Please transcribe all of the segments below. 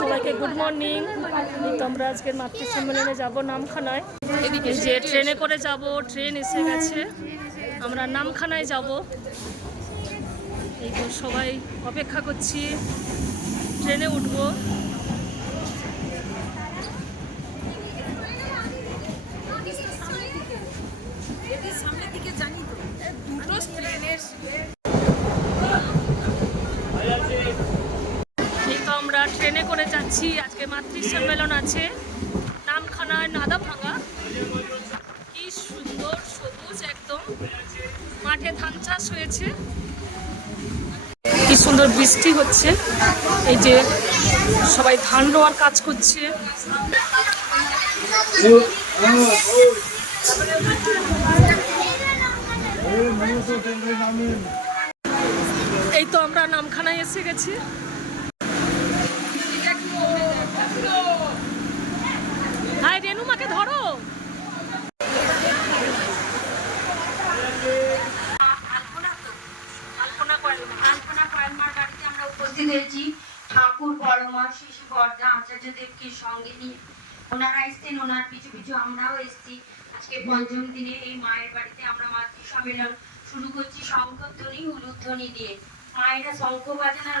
সবাইকে good morning তো আমরা আজকের মাতৃ সম্মেলনে যাব নামখানায়। যে ট্রেনে করে যাব ট্রেন এসে গেছে। আমরা নামখানায় যাব। এই তো সবাই অপেক্ষা করছি। ট্রেনে উঠবো এই তো আমরা ট্রেনে করে যাচ্ছি আজকে মাতৃ সম্মেলন আছে নামখানায় নাদা ভাঙা কি সুন্দর সবুজ একদম মাঠে ধান চাষ হয়েছে। কি সুন্দর বৃষ্টি হচ্ছে। এই যে সবাই ধান রোয়ার কাজ করছে। এই তো আমরা নামখানায় এসে গেছি। হাই রেনুমাকে ধরো। হয়েছি ঠাকুর বড়মা শিশু বর্ধা আচার্য দেবকে সঙ্গে নিয়ে। ওনারা এসছেন, ওনার পিছু পিছু আমরাও এসছি। আজকে পঞ্চম দিনে এই মায়ের বাড়িতে আমরা মাতৃ সম্মেলন শুরু করছি। শঙ্কর ধ্বনি হলুদ উলুধ্বনি দিয়ে। মায়েরা শঙ্খ বাজান আর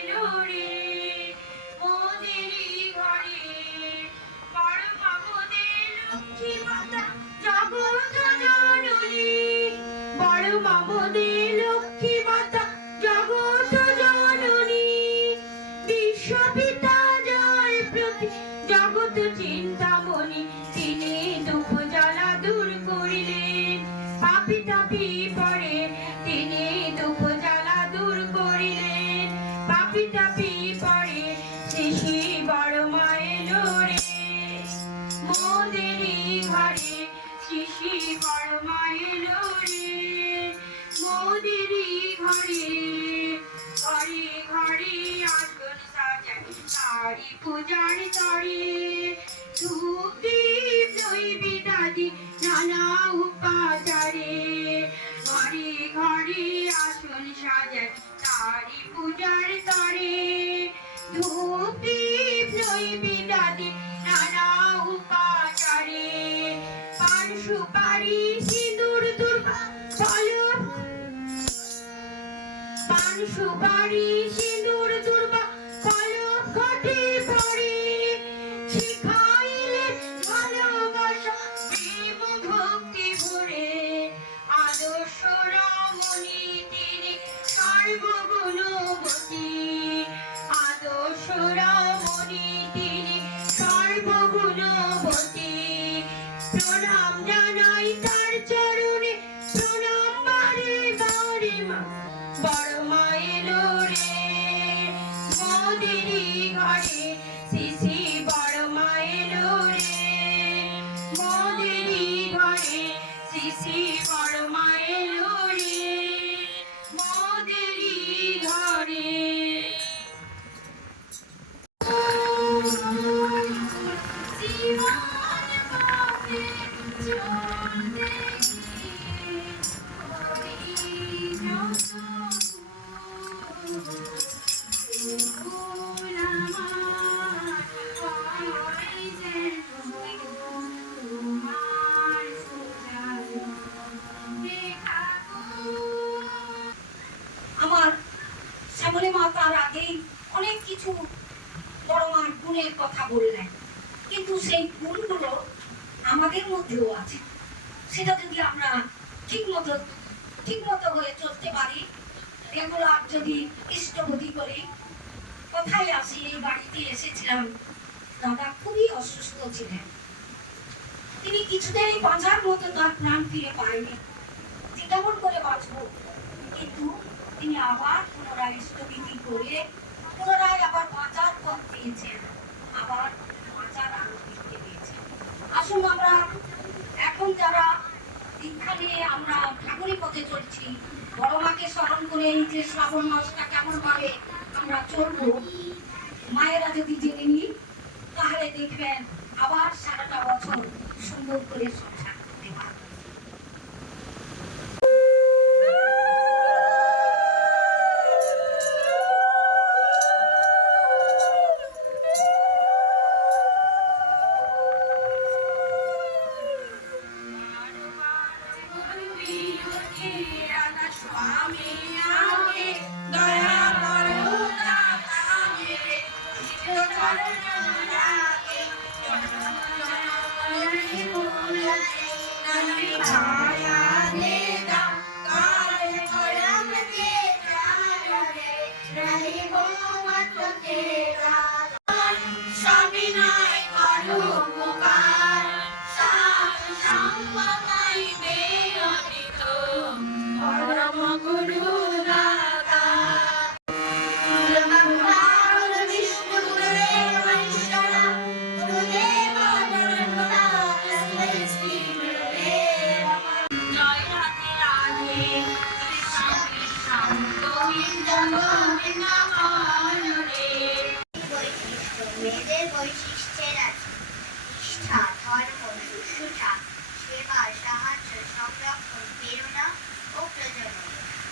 বিশ্বপিতা জয় প্রতি জগৎ চিন্তামণি তিনি দুঃখ জ্বালা দূর করিলেন। পাপি তাপি পরে, তিনি দুঃখ জ্বালা দূর করিলেন। পাপি তাপি পরে, শিশি বড় মায়ের রে মোদেরি ঘরে শিশি বড় তারি পূজার তরে ধূপ দৈবী দাদি নানা উপাচারে। ঘরে ঘরে আসন সাজায় তারি পূজার তরে ধূপ দীপ ทำยาในใจ তার আগেই অনেক কিছু বড় মার গুণের কথা বললেন। কিন্তু সেই গুণগুলো আমাদের মধ্যেও আছে। সেটা যদি আমরা ঠিক মতো ঠিক মতো হয়ে চলতে পারি, রেগুলার যদি ইষ্টবুদ্ধি করি কথায় আসি, এই বাড়িতে এসেছিলাম, দাদা খুবই অসুস্থ ছিলেন। তিনি কিছুতেই বাঁচার মতো তার প্রাণ ফিরে পায়নি। কেমন করে বাঁচবো। কিন্তু তিনি আবার পুনরায় স্থগিতি করে পুনরায় আবার বাঁচার পথ পেয়েছেন আবার বাঁচার আলো দেখতে পেয়েছেন আসুন আমরা এখন যারা দীক্ষা নিয়ে আমরা ঠাকুরের পথে চলছি, বড় মাকে স্মরণ করে এই যে শ্রাবণ মাসটা কেমন ভাবে আমরা চলবো। মায়েরা যদি জেনে নিই, তাহলে দেখবেন আবার সারাটা বছর সুন্দর করে সংসার তখন প্রেরণা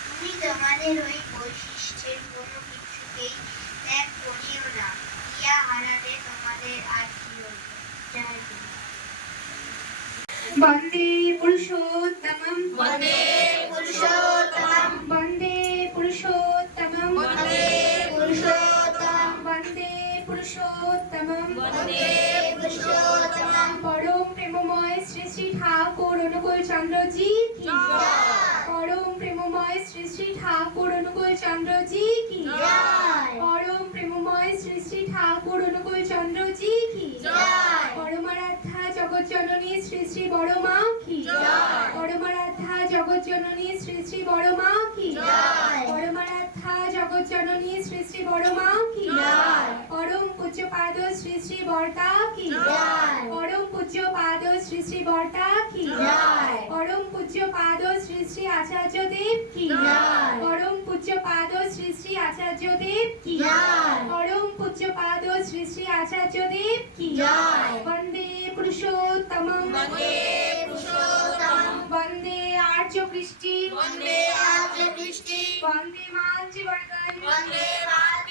তুমি তোমাদের ওই বৈশিষ্ট্যের না ইয়া তোমাদের আর বন্দে শ্রী শ্রী ঠাকুর অনুকূল চন্দ্রজি কি জয়। পরম প্রেমময় শ্রী শ্রী ঠাকুর অনুকূল চন্দ্রজি কি জয়। পরমারাধ্যা জগৎ জননী শ্রী শ্রী বড় মা কি জয়। পরমারাধ্যা জগৎ জননী শ্রী শ্রী বড় মা কি জয়। পরমারাধ্যা জগৎ জননী শ্রী শ্রী বড় মা কি জয়। পরম পূজ্য পাদ শ্রী শ্রী বর্তা কি পূজ্য পাদ শ্রী শ্রী বর্তা কি জয় পরম পূজ্য পাদ শ্রী শ্রী আচার্য দেব কি জয় পরম পূজ্য পাদ শ্রী শ্রী আচার্য দেব কি জয় পরম পূজ্য পাদ শ্রী শ্রী আচার্য দেব কি জয় বন্দে পুরুষোত্তম বন্দে পুরুষোত্তম বন্দে আর্য কৃষ্টি বন্দে আর্য কৃষ্টি বন্দে মাতৃ বন্দে মাতৃ